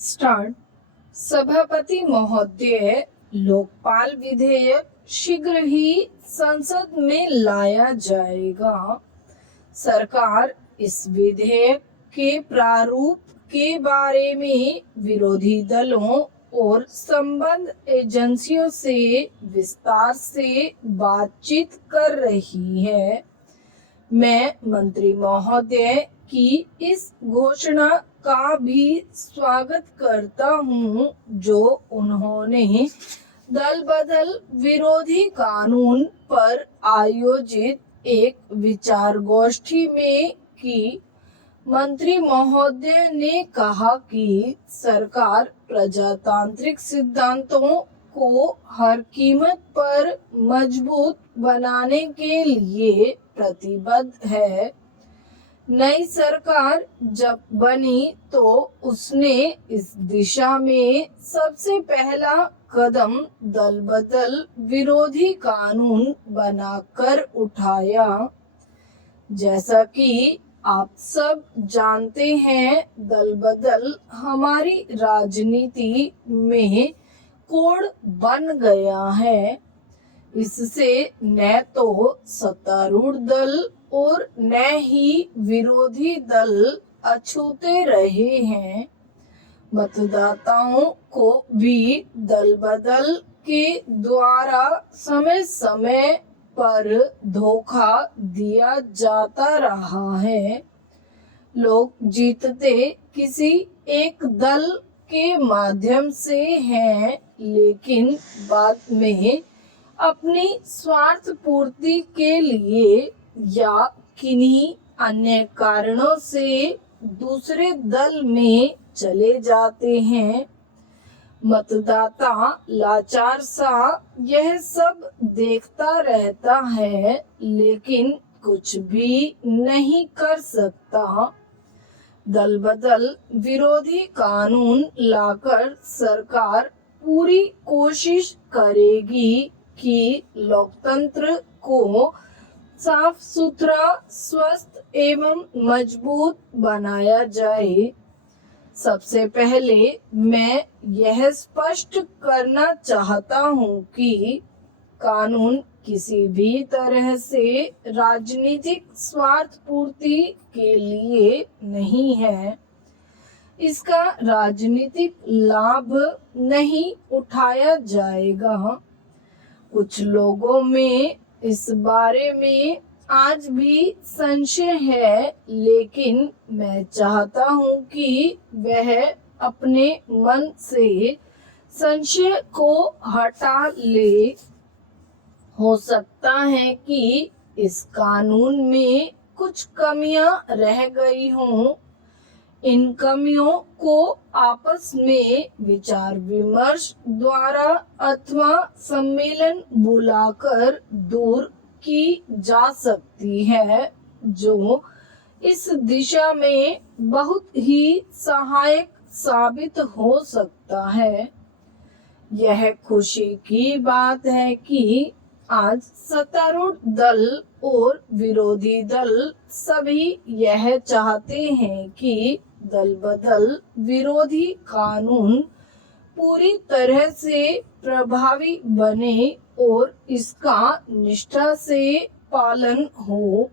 Start. सभापति महोदय, लोकपाल विधेयक शीघ्र ही संसद में लाया जाएगा। सरकार इस विधेयक के प्रारूप के बारे में विरोधी दलों और संबद्ध एजेंसियों से विस्तार से बातचीत कर रही है। मैं मंत्री महोदय की इस घोषणा का भी स्वागत करता हूं, जो उन्होंने दल बदल विरोधी कानून पर आयोजित एक विचार गोष्ठी में की। मंत्री महोदय ने कहा कि सरकार प्रजातांत्रिक सिद्धांतों को हर कीमत पर मजबूत बनाने के लिए प्रतिबद्ध है। नई सरकार जब बनी तो उसने इस दिशा में सबसे पहला कदम दल बदल विरोधी कानून बनाकर उठाया। जैसा कि आप सब जानते हैं, दल बदल हमारी राजनीति में कोड बन गया है। इससे न तो सत्तारूढ़ दल और न ही विरोधी दल अछूते रहे हैं। मतदाताओं को भी दल बदल के द्वारा समय समय पर धोखा दिया जाता रहा है। लोग जीतते किसी एक दल के माध्यम से हैं, लेकिन बाद में अपनी स्वार्थ पूर्ति के लिए या किन्हीं अन्य कारणों से दूसरे दल में चले जाते हैं। मतदाता लाचार सा यह सब देखता रहता है, लेकिन कुछ भी नहीं कर सकता। दल बदल विरोधी कानून लाकर सरकार पूरी कोशिश करेगी कि लोकतंत्र को साफ सुथरा, स्वस्थ एवं मजबूत बनाया जाए। सबसे पहले मैं यह स्पष्ट करना चाहता हूं कि कानून किसी भी तरह से राजनीतिक स्वार्थ पूर्ति के लिए नहीं है। इसका राजनीतिक लाभ नहीं उठाया जाएगा। कुछ लोगों में इस बारे में आज भी संशय है, लेकिन मैं चाहता हूं कि वह अपने मन से संशय को हटा ले। हो सकता है कि इस कानून में कुछ कमियां रह गई हों। इन कमियों को आपस में विचार विमर्श द्वारा अथवा सम्मेलन बुलाकर दूर की जा सकती है, जो इस दिशा में बहुत ही सहायक साबित हो सकता है। यह खुशी की बात है कि आज सत्तारूढ़ दल और विरोधी दल सभी यह चाहते हैं कि दल बदल विरोधी कानून पूरी तरह से प्रभावी बने और इसका निष्ठा से पालन हो।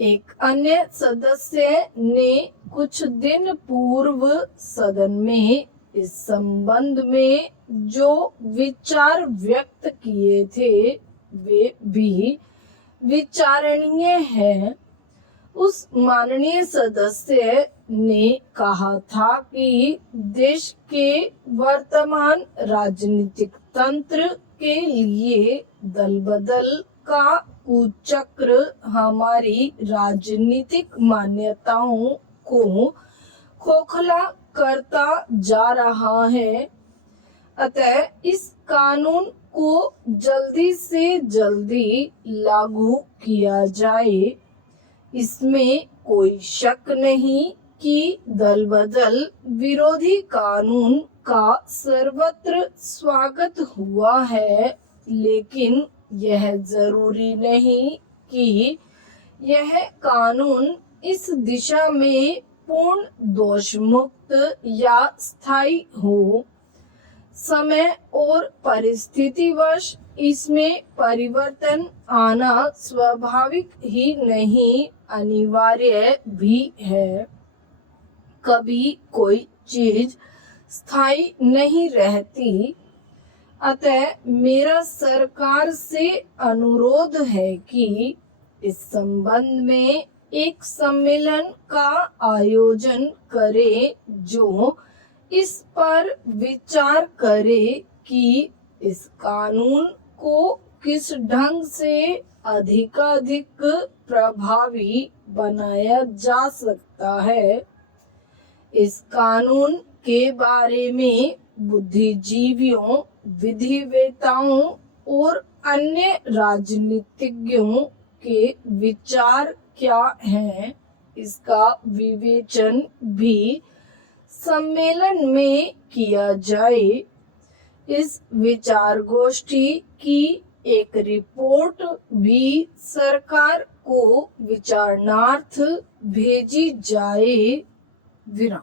एक अन्य सदस्य ने कुछ दिन पूर्व सदन में इस संबंध में जो विचार व्यक्त किए थे, वे भी विचारणीय है। उस माननीय सदस्य ने कहा था कि देश के वर्तमान राजनीतिक तंत्र के लिए दल बदल का कुचक्र हमारी राजनीतिक मान्यताओं को खोखला करता जा रहा है। अतः इस कानून को जल्दी से जल्दी लागू किया जाए। इसमें कोई शक नहीं कि दल बदल विरोधी कानून का सर्वत्र स्वागत हुआ है, लेकिन यह जरूरी नहीं कि यह कानून इस दिशा में संपूर्ण दोष मुक्त या स्थायी हो। समय और परिस्थितिवश इसमें परिवर्तन आना स्वाभाविक ही नहीं, अनिवार्य भी है। कभी कोई चीज स्थायी नहीं रहती। अतः मेरा सरकार से अनुरोध है कि इस संबंध में एक सम्मेलन का आयोजन करे जो इस पर विचार करे कि इस कानून को किस ढंग से अधिकाधिक प्रभावी बनाया जा सकता है। इस कानून के बारे में बुद्धिजीवियों, विधिवेताओं और अन्य राजनीतिज्ञों के विचार क्या हैं, इसका विवेचन भी सम्मेलन में किया जाए। इस विचार गोष्ठी की एक रिपोर्ट भी सरकार को विचारणार्थ भेजी जाए। विराम।